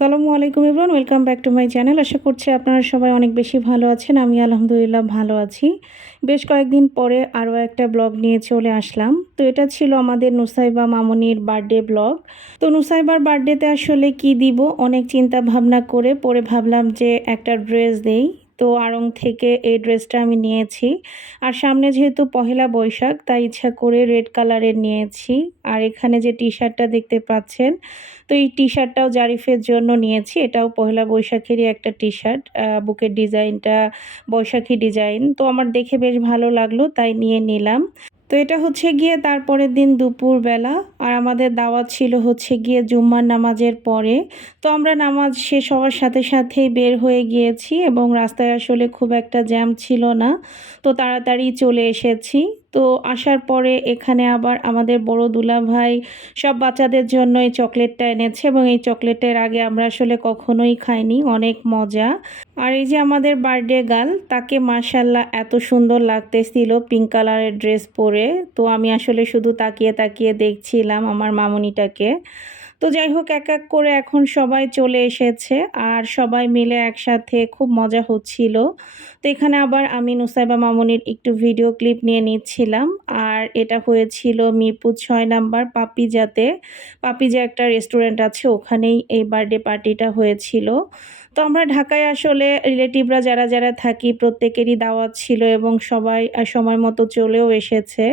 আসসালামু আলাইকুম everyone, welcome back to my channel. আশা করছি আপনারা সবাই অনেক বেশি ভালো আছেন। আমি আলহামদুলিল্লাহ ভালো আছি। বেশ কয়েকদিন পরে আরও একটা ব্লগ নিয়ে চলে আসলাম। তো এটা ছিল আমাদের নুসাইবা মামুনির বার্থডে ব্লগ। তো নুসাইবার বার্থডেতে আসলে কি দিব অনেক চিন্তা ভাবনা করে পরে ভাবলাম যে একটা ড্রেস দেই। তো আড়ং থেকে এই ড্রেসটা আমি নিয়েছি। আর সামনে যেহেতু পহেলা বৈশাখ তাই ইচ্ছা করে রেড কালারের নিয়েছি। আর এখানে যে টি শার্টটা দেখতে পাচ্ছেন, তো এই টি শার্টটাও জারিফের জন্য নিয়েছি। এটাও পহেলা বৈশাখেরই একটা টি শার্ট। বুকের ডিজাইনটা বৈশাখী ডিজাইন। তো আমার দেখে বেশ ভালো লাগলো তাই নিয়ে নিলাম। তো এটা হচ্ছে গিয়ে তারপরের দিন দুপুরবেলা। আর আমাদের দাওয়াত ছিল হচ্ছে গিয়ে জুম্মার নামাজের পরে। তো আমরা নামাজ শেষ হওয়ার সাথে সাথেই বের হয়ে গিয়েছি এবং রাস্তায় আসলে খুব একটা জ্যাম ছিল না। তো তাড়াতাড়ি চলে এসেছি। তো আসার পরে এখানে আবার আমাদের বড় দুলাভাই সব বাচ্চাদের জন্য এই চকলেটটা এনেছে এবং এই চকলেটের আগে আমরা আসলে কখনোই খাইনি। অনেক মজা। আর এই যে আমাদের বার্থডে গার্ল, তাকে মাশাল্লাহ এত সুন্দর লাগতেছিল পিঙ্ক কালারের ড্রেস পরে। তো আমি আসলে শুধু তাকিয়ে তাকিয়ে দেখছিলাম আমার মামুনিটাকে। তো যাই হোক, এক এক করে এখন সবাই চলে এসেছে আর সবাই মিলে একসাথে খুব মজা হচ্ছিল। তো এখানে আবার আমি নুসাইবা মামুনির একটু ভিডিও ক্লিপ নিয়ে নিচ্ছিলাম। আর এটা হয়েছিল মিরপুর ৬ নাম্বার পাপিজাতে। পাপিজা একটা রেস্টুরেন্ট আছে, ওখানেই এই বার্থডে পার্টিটা হয়েছিল। তো আমরা ঢাকায় আসলে রিলেটিভরা যারা যারা থাকি প্রত্যেকেরই দাওয়াত ছিল এবং সবাই সময় মতো চলেও এসেছে।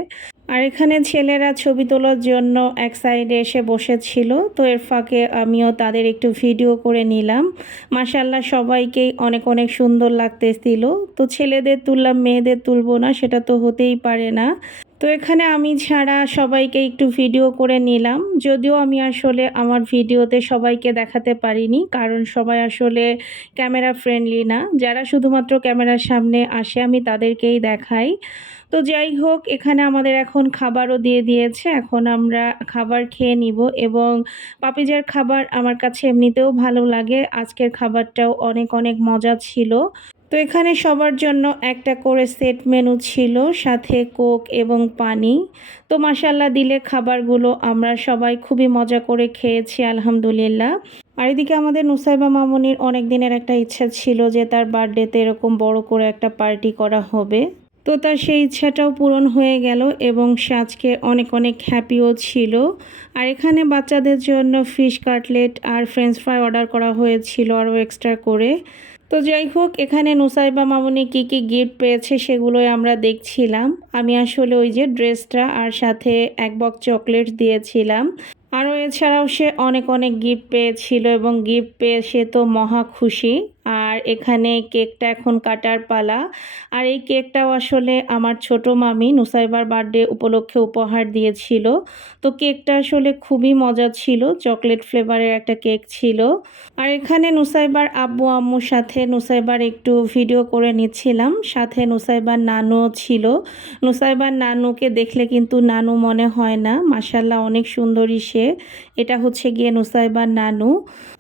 আর এখানে ছেলেরা ছবি তোলার জন্য এক সাইডে এসে বসেছিল। তো এর ফাঁকে আমিও তাদের একটু ভিডিও করে নিলাম। মাশাল্লাহ সবাইকেই অনেক অনেক সুন্দর লাগতেছিল। তো ছেলেদের তুললাম, মেয়েদের তুলবো না সেটা তো হতেই পারে না। তো এখানে আমি ছাড়া সবাইকে একটু ভিডিও করে নিলাম। যদিও আমি আসলে আমার ভিডিওতে সবাইকে দেখাতে পারিনি, কারণ সবাই আসলে ক্যামেরা ফ্রেন্ডলি না। যারা শুধুমাত্র ক্যামেরার সামনে আসে আমি তাদেরকেই দেখাই। তো যাই হোক, এখানে আমাদের এখন খাবারও দিয়ে দিয়েছে। এখন আমরা খাবার খেয়ে নিব এবং পাপিজার খাবার আমার কাছে এমনিতেও ভালো লাগে। আজকের খাবারটাও অনেক অনেক মজা ছিল। তো এখানে সবার জন্য একটা করে সেট মেনু ছিল, সাথে কোক এবং পানি। তো মাশাল্লাহ দিলে খাবারগুলো আমরা সবাই খুবই মজা করে খেয়েছি আলহামদুলিল্লাহ। আর এদিকে আমাদের নুসাইবা মামুনির অনেক দিনের একটা ইচ্ছা ছিল যে তার বার্থডেতে এরকম বড় করে একটা পার্টি করা হবে। তো তার সেই ইচ্ছাটাও পূরণ হয়ে গেল এবং সে আজকে অনেক অনেক হ্যাপিও ছিল। আর এখানে বাচ্চাদের জন্য ফিশ কাটলেট আর ফ্রেঞ্চ ফ্রাই অর্ডার করা হয়েছিল আরও এক্সট্রা করে। তো যাই হোক, এখানে নুসাইবা মামুনি কী কী গিফট পেয়েছে সেগুলোই আমরা দেখছিলাম। আমি আসলে ওই যে ড্রেসটা আর সাথে এক বক্স চকলেট দিয়েছিলাম। আরও এছাড়াও সে অনেক অনেক গিফট পেয়েছিল এবং গিফট পেয়ে সে তো মহা খুশি। আর এখানে কেকটা এখন কাটার পালা। আর এই কেকটাও আসলে আমার ছোট মামি নুসাইবার বার্থডে উপলক্ষে উপহার দিয়েছিল। তো কেকটা আসলে খুবই মজা ছিল, চকলেট ফ্লেভারের একটা কেক ছিল। আর এখানে নুসাইবার আব্বু আম্মুর সাথে নুসাইবার একটু ভিডিও করে নিচ্ছিলাম, সাথে নুসাইবার নানুও ছিল। নুসাইবার নানুকে দেখলে কিন্তু নানু মনে হয় না, মাশাল্লাহ অনেক সুন্দরী সে। এটা হচ্ছে গিয়ে নুসাইবার নানু।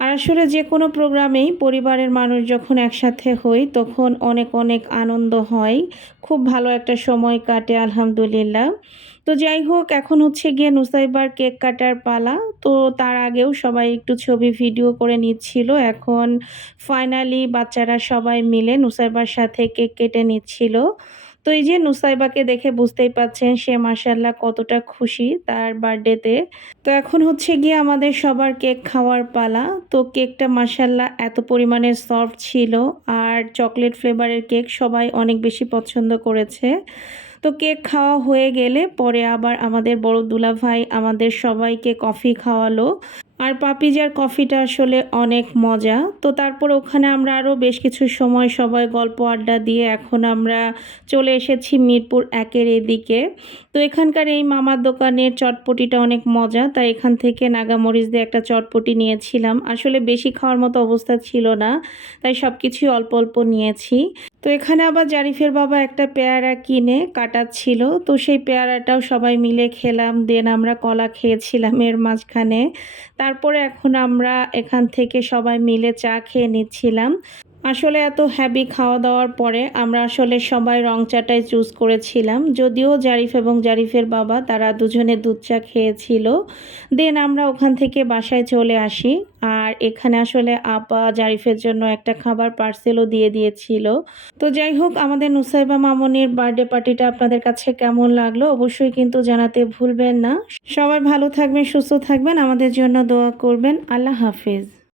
আর আসলে যে কোনো প্রোগ্রামেই পরিবারের মানুষ যখন একসাথে হই তখন অনেক অনেক আনন্দ হয়, খুব ভালো একটা সময় কাটে আলহামদুলিল্লাহ। তো যাই হোক, এখন হচ্ছে গিয়ে নুসাইবার কেক কাটার পালা। তো তার আগেও সবাই একটু ছবি ভিডিও করে নিচ্ছিল। এখন ফাইনালি বাচ্চারা সবাই মিলে নুসাইবার সাথে কেক কেটে নিচ্ছিল। তো এই যে নুসাইবাকে দেখে বুঝতেই পাচ্ছেন সে মাশাল্লাহ কতটা খুশি তার বার্থডেতে। তো এখন হচ্ছে গিয়ে আমাদের সবার কেক খাওয়ার পালা। তো কেকটা মাশাল্লাহ এত পরিমাণে সফট ছিল আর চকলেট ফ্লেভারের কেক সবাই অনেক বেশি পছন্দ করেছে। তো কেক খাওয়া হয়ে গেলে পরে আবার আমাদের বড় দুলাভাই আমাদের সবাইকে কফি খাওয়ালো। আর পাপিজার কফিটা আসলে অনেক মজা। তো তারপর ওখানে আমরা আরও বেশ কিছু সময় সবাই গল্প আড্ডা দিয়ে এখন আমরা চলে এসেছি মিরপুর ১-এর এদিকে। তো এখানকার এই মামার দোকানের চটপটিটা অনেক মজা, তাই এখান থেকে নাগামরিচ দিয়ে একটা চটপটি নিয়েছিলাম। আসলে বেশি খাওয়ার মতো অবস্থা ছিল না, তাই সব কিছুই অল্প অল্প নিয়েছি। তো এখানে আবার জারিফের বাবা একটা পেয়ারা কিনে কাটাচ্ছিল, তো সেই পেয়ারাটাও সবাই মিলে খেলাম। দেন আমরা কলা খেয়েছিলাম এর মাঝখানে। তারপরে এখন আমরা এখান থেকে সবাই মিলে চা খেয়ে নিচ্ছিলাম। আসলে এত হেভি খাওয়া-দাওয়ার পরে আমরা আসলে সবাই রং চাটাই চুজ করেছিলাম। যদিও জারিফ এবং জারিফের বাবা তারা দুজনে দুধ চা খেয়েছিল। দেন আমরা ওখান থেকে বাসায় চলে আসি। আর এখানে আসলে আপা জারিফের জন্য একটা খাবার পার্সেলও দিয়ে দিয়েছিল। তো যাই হোক, আমাদের নুসাইবা মামুনির বার্থডে পার্টিটা আপনাদের কাছে কেমন লাগলো অবশ্যই কিন্তু জানাতে ভুলবেন না। সবাই ভালো থাকবেন, সুস্থ থাকবেন, আমাদের জন্য দোয়া করবেন। আল্লাহ হাফেজ।